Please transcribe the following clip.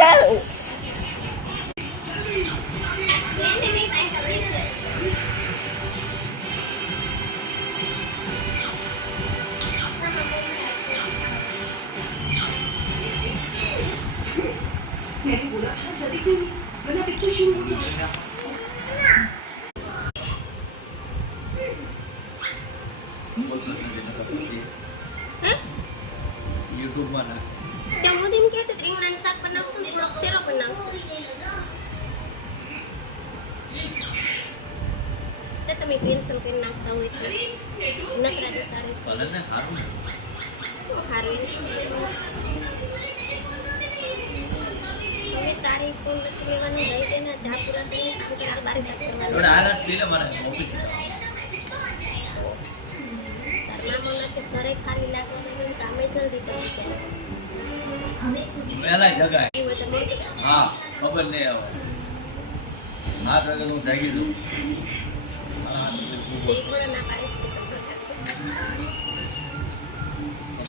જાઉં. मैंने बोला था जल्दी चलिए वरना पिक्चर शुरू हो जाएगा. YouTube માં ના ત્યાં મોદી એમ કહેતા રીંગણાનું શાક બનાવશું ને થોડોક શેરો બનાવશું. તો તમે કેન્સલ કરી નાખતા હોય એટલે નકરા જતા રહેશે. ભલે ને સારું ને સારું હવે તારી ફોન નથી લેવાનું લઈ દેના ચા પૂરા કરીને કામ કરાર બારી સાથે કરવાનું. થોડા હાલત લઈ લે મારે ઓફિસ તાર મામો નથી ઘરે ખાલી લાગે તો મને કામે જલ્દી કરી જાય. પહેલા જગાય એવું હોય તો બોલ. હા ખબર નહીં આવે 7 વાગે હું જાગી દઉં